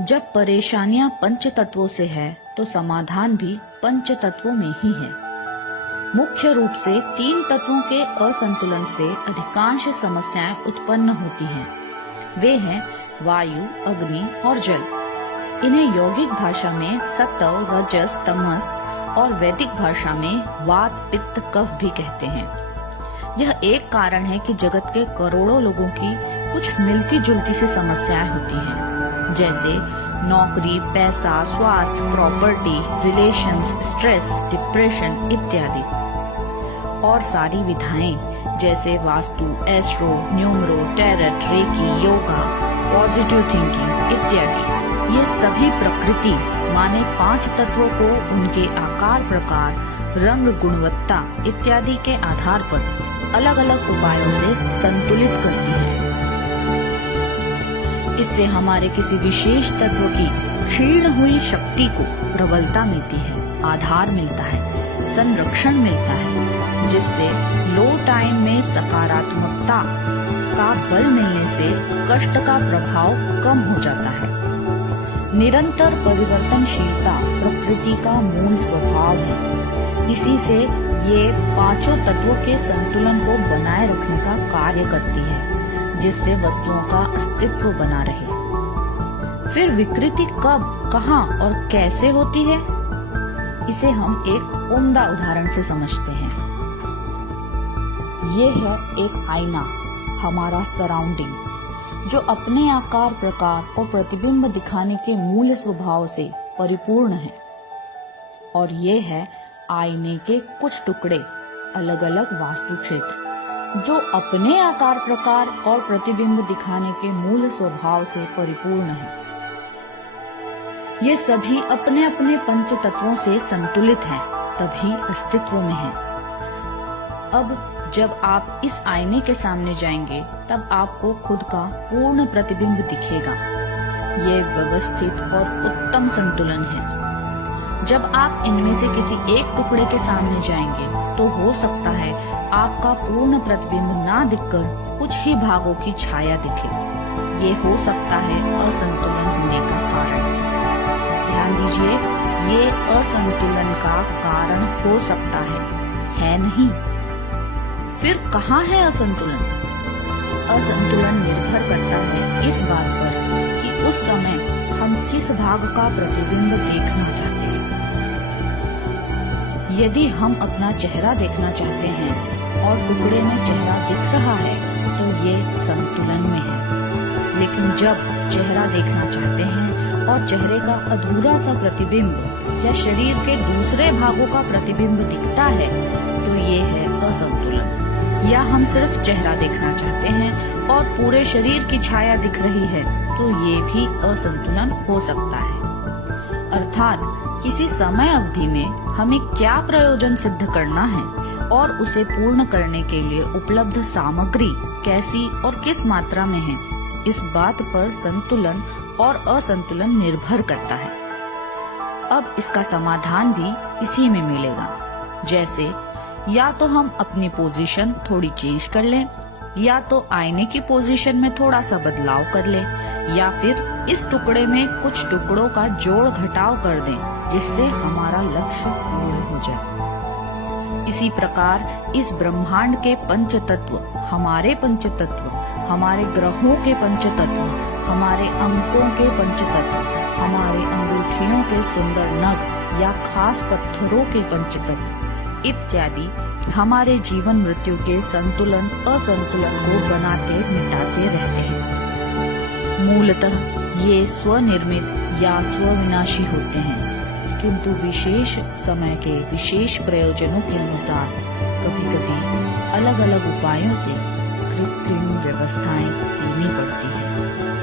जब परेशानियां पंच तत्वों से है तो समाधान भी पंच तत्वों में ही है। मुख्य रूप से 3 तत्वों के असंतुलन से अधिकांश समस्याएं उत्पन्न होती हैं। वे हैं वायु, अग्नि और जल। इन्हें यौगिक भाषा में सत्व, रजस, तमस और वैदिक भाषा में वात, पित्त, कफ भी कहते हैं। यह एक कारण है कि जगत के करोड़ों लोगों की कुछ मिलती जुलती सी समस्याएं होती हैं, जैसे नौकरी, पैसा, स्वास्थ्य, प्रॉपर्टी, रिलेशंस, स्ट्रेस, डिप्रेशन इत्यादि। और सारी विधाएं जैसे vastu, astro, numero, tarot, reiki, yoga, positive thinking इत्यादि, ये सभी प्रकृति माने 5 तत्वों को उनके आकार, प्रकार, रंग, गुणवत्ता इत्यादि के आधार पर अलग अलग उपायों से संतुलित करती है। इससे हमारे किसी विशेष तत्व की क्षीण हुई शक्ति को प्रबलता मिलती है, आधार मिलता है, संरक्षण मिलता है, जिससे लो टाइम में सकारात्मकता का बल मिलने से कष्ट का प्रभाव कम हो जाता है। निरंतर परिवर्तनशीलता प्रकृति का मूल स्वभाव है। इसी से ये 5 तत्वों के संतुलन को बनाए रखने का कार्य करती है, जिससे वस्तुओं का अस्तित्व बना रहे। फिर विकृति कब, कहाँ और कैसे होती है, इसे हम एक उम्दा उदाहरण से समझते हैं। ये है एक आईना, हमारा सराउंडिंग, जो अपने आकार, प्रकार और प्रतिबिंब दिखाने के मूल स्वभाव से परिपूर्ण है। और ये है आईने के कुछ टुकड़े, अलग अलग वास्तु क्षेत्र, जो अपने आकार, प्रकार और प्रतिबिंब दिखाने के मूल स्वभाव से परिपूर्ण है। ये सभी अपने अपने पंच तत्वों से संतुलित हैं, तभी अस्तित्व में हैं। अब जब आप इस आईने के सामने जाएंगे, तब आपको खुद का पूर्ण प्रतिबिंब दिखेगा। ये व्यवस्थित और उत्तम संतुलन है। जब आप इनमें से किसी एक टुकड़े के सामने जाएंगे, तो हो सकता है आपका पूर्ण प्रतिबिंब ना दिखकर कुछ ही भागों की छाया दिखे। ये हो सकता है असंतुलन होने का कारण। ध्यान दीजिए, ये असंतुलन का कारण हो सकता है नहीं। फिर कहाँ है असंतुलन? असंतुलन निर्भर करता है इस बात पर कि उस समय हम किस भाग का प्रतिबिंब देखना चाहते हैं। यदि हम अपना चेहरा देखना चाहते हैं और टुकड़े में चेहरा दिख रहा है, तो ये संतुलन में है। लेकिन जब चेहरा देखना चाहते हैं और चेहरे का अधूरा सा प्रतिबिंब या शरीर के दूसरे भागों का प्रतिबिंब दिखता है, तो ये है असंतुलन। या हम सिर्फ चेहरा देखना चाहते हैं और पूरे शरीर की छाया दिख रही है, तो ये भी असंतुलन हो सकता है। अर्थात किसी समय अवधि में हमें क्या प्रयोजन सिद्ध करना है और उसे पूर्ण करने के लिए उपलब्ध सामग्री कैसी और किस मात्रा में है, इस बात पर संतुलन और असंतुलन निर्भर करता है। अब इसका समाधान भी इसी में मिलेगा। जैसे या तो हम अपनी पोजीशन थोड़ी चेंज कर लें, या तो आईने की पोजीशन में थोड़ा सा बदलाव कर लें, या फिर इस टुकड़े में कुछ टुकड़ों का जोड़ घटाव कर दें, जिससे हमारा लक्ष्य पूर्ण हो जाए। इसी प्रकार इस ब्रह्मांड के पंच तत्व, हमारे पंच तत्व, हमारे ग्रहों के पंच तत्व, हमारे अंकों के पंच तत्व, हमारे अंगूठियों के सुंदर नग या खास पत्थरों के पंच तत्व इत्यादि हमारे जीवन मृत्यु के संतुलन असंतुलन को बनाते मिटाते रहते हैं। मूलतः ये स्वनिर्मित या स्वविनाशी होते हैं, किंतु विशेष समय के विशेष प्रयोजनों के अनुसार कभी-कभी अलग अलग उपायों से कृत्रिम व्यवस्थाएं देनी पड़ती है।